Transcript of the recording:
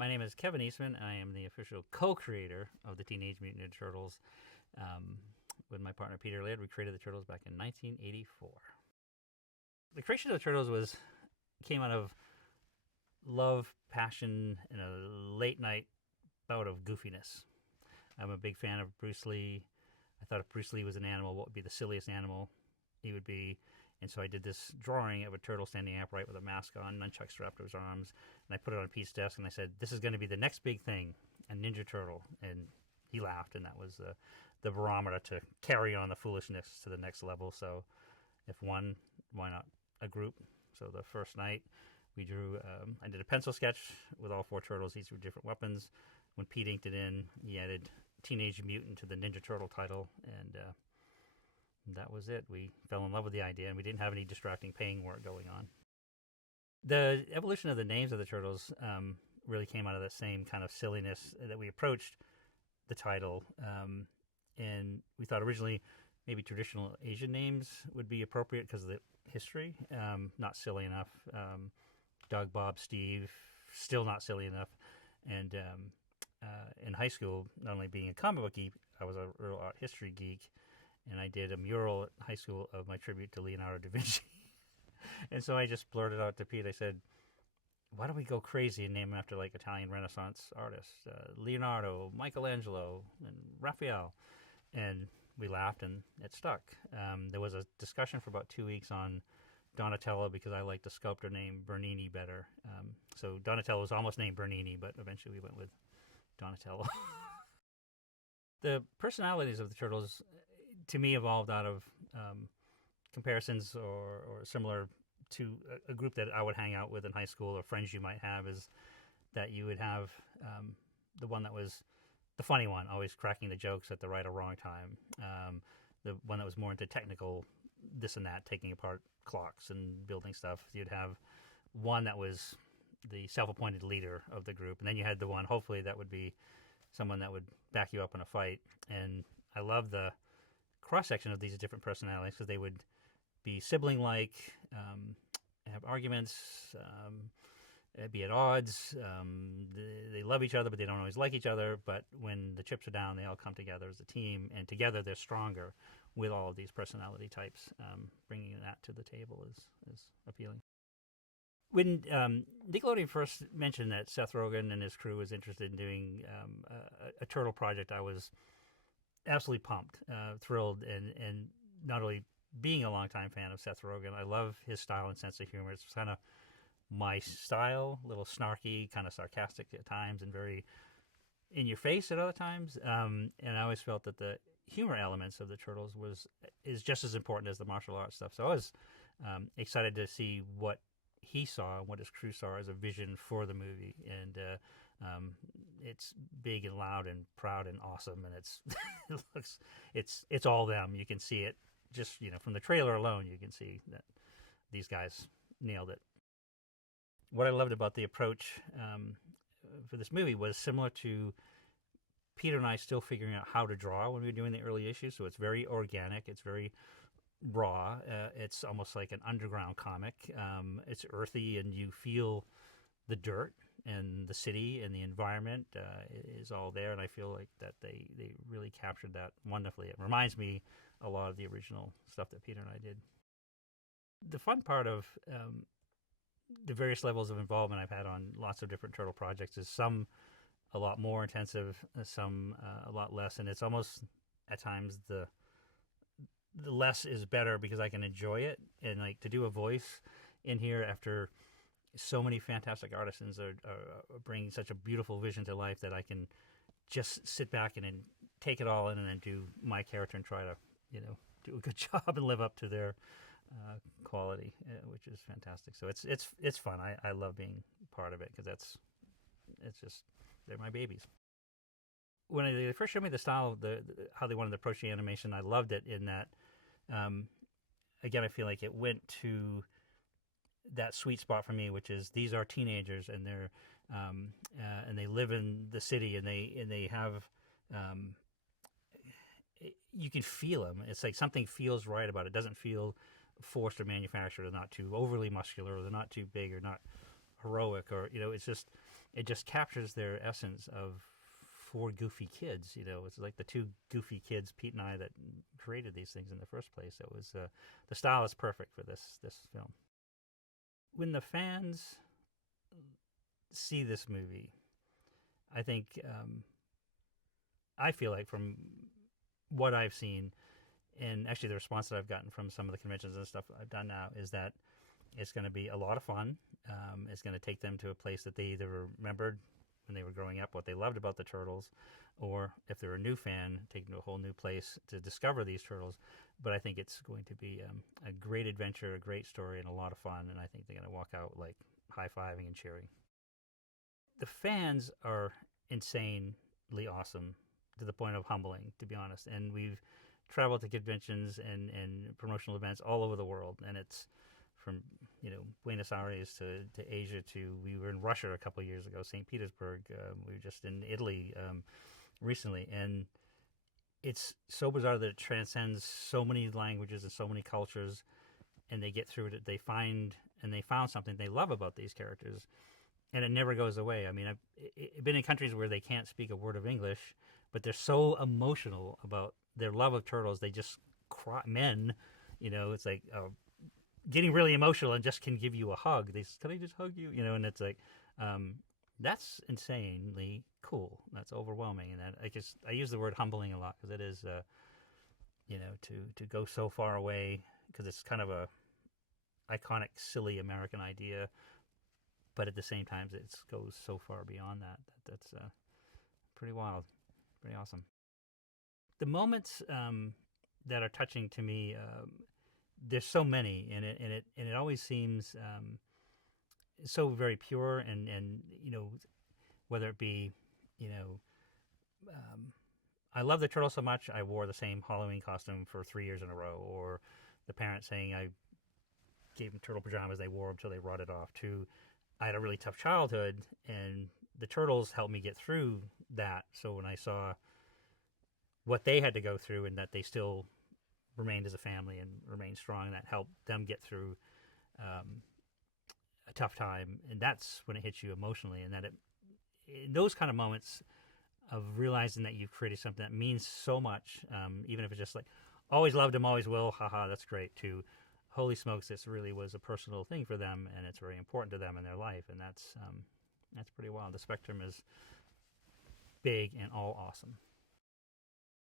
My name is Kevin Eastman, and I am the official co-creator of the Teenage Mutant Ninja Turtles. With my partner Peter Laird, we created the Turtles back in 1984. The creation of the Turtles came out of love, passion, and a late-night bout of goofiness. I'm a big fan of Bruce Lee. I thought if Bruce Lee was an animal, what would be the silliest animal he would be? And so I did this drawing of a turtle standing upright with a mask on, nunchucks strapped to his arms, and I put it on Pete's desk, and I said, this is going to be the next big thing, a Ninja Turtle. And he laughed, and that was the barometer to carry on the foolishness to the next level. So if one, why not a group? So the first night, we drew, I did a pencil sketch with all four turtles, each with different weapons. When Pete inked it in, he added Teenage Mutant to the Ninja Turtle title, and that was it. We fell in love with the idea, and we didn't have any distracting paying work going on. The evolution of the names of the turtles really came out of the same kind of silliness that we approached the title. And we thought originally maybe traditional Asian names would be appropriate because of the history. Not silly enough. Doug, Bob, Steve, still not silly enough. And in high school, not only being a comic book geek, I was a real art history geek. And I did a mural at high school of my tribute to Leonardo da Vinci. And so I just blurted out to Pete, I said, why don't we go crazy and name him after like Italian Renaissance artists? Leonardo, Michelangelo, and Raphael. And we laughed and it stuck. There was a discussion for about 2 weeks on Donatello because I liked a sculptor named Bernini better. So Donatello was almost named Bernini, but eventually we went with Donatello. The personalities of the turtles, to me, evolved out of comparisons or similar to a group that I would hang out with in high school or friends you might have, is that you would have the one that was the funny one, always cracking the jokes at the right or wrong time. The one that was more into technical this and that, taking apart clocks and building stuff. You'd have one that was the self-appointed leader of the group, and then you had the one, hopefully, that would be someone that would back you up in a fight. And I love the cross-section of these different personalities because they would be sibling-like, have arguments, be at odds. They love each other, but they don't always like each other. But when the chips are down, they all come together as a team, and together they're stronger with all of these personality types. Bringing that to the table is appealing. When Nickelodeon first mentioned that Seth Rogen and his crew was interested in doing a turtle project, I was absolutely pumped, thrilled, and not only being a longtime fan of Seth Rogen, I love his style and sense of humor. It's kind of my style, a little snarky, kind of sarcastic at times, and very in your face at other times. And I always felt that the humor elements of the Turtles is just as important as the martial arts stuff. So I was excited to see what he saw and what his crew saw as a vision for the movie. And it's big and loud and proud and awesome, and it's all them. You can see it just, from the trailer alone. You can see that these guys nailed it. What I loved about the approach for this movie was similar to Peter and I still figuring out how to draw when we were doing the early issues. So it's very organic. It's very raw. It's almost like an underground comic. It's earthy, and you feel the dirt and the city and the environment is all there. And I feel like that they really captured that wonderfully. It reminds me a lot of the original stuff that Peter and I did. The fun part of the various levels of involvement I've had on lots of different turtle projects is some a lot more intensive, some a lot less. And it's almost at times the less is better because I can enjoy it. And like to do a voice in here after so many fantastic artisans are bringing such a beautiful vision to life that I can just sit back and take it all in and then do my character and try to, do a good job and live up to their quality, which is fantastic. So it's fun. I love being part of it because it's just, they're my babies. When they first showed me the style of how they wanted to approach the animation, I loved it in that, again, I feel like it went to that sweet spot for me, which is these are teenagers and they're and they live in the city and they have you can feel them. It's like something feels right about it. It doesn't feel forced or manufactured. They're not too overly muscular, or they're not too big or not heroic, or it's just it just captures their essence of four goofy kids. It's like the two goofy kids, Pete and I, that created these things in the first place. It was the style is perfect for this film. When the fans see this movie, I think I feel like from what I've seen, and actually the response that I've gotten from some of the conventions and stuff I've done now, is that it's going to be a lot of fun. It's going to take them to a place that they either remembered when they were growing up, what they loved about the Turtles, or if they're a new fan, take them to a whole new place to discover these Turtles. But I think it's going to be a great adventure, a great story, and a lot of fun. And I think they're going to walk out like high-fiving and cheering. The fans are insanely awesome, to the point of humbling, to be honest. And we've traveled to conventions and promotional events all over the world, and it's from Buenos Aires to Asia to, we were in Russia a couple of years ago, St. Petersburg. We were just in Italy recently, and it's so bizarre that it transcends so many languages and so many cultures, and they get through it. They found something they love about these characters, and it never goes away. I mean, I've been in countries where they can't speak a word of English, but they're so emotional about their love of turtles. They just cry. Men, it's like getting really emotional and just can give you a hug. They say, "Can I just hug you?" And it's like, that's insanely cool. That's overwhelming. And that I use the word humbling a lot, because it is, to go so far away, because it's kind of a iconic, silly American idea, but at the same time, it goes so far beyond that. That's pretty wild, pretty awesome. The moments that are touching to me, there's so many, and it always seems so very pure, and whether it be, I love the turtle so much I wore the same Halloween costume for 3 years in a row, or the parent saying I gave them turtle pajamas, they wore them till they rotted off, to I had a really tough childhood, and the turtles helped me get through that. So when I saw what they had to go through, and that they still remained as a family and remained strong, and that helped them get through a tough time, and that's when it hits you emotionally. And that in those kind of moments of realizing that you've created something that means so much, even if it's just like, always loved them, always will, haha, that's great, to holy smokes, this really was a personal thing for them, and it's very important to them in their life. And that's pretty wild. The spectrum is big and all awesome.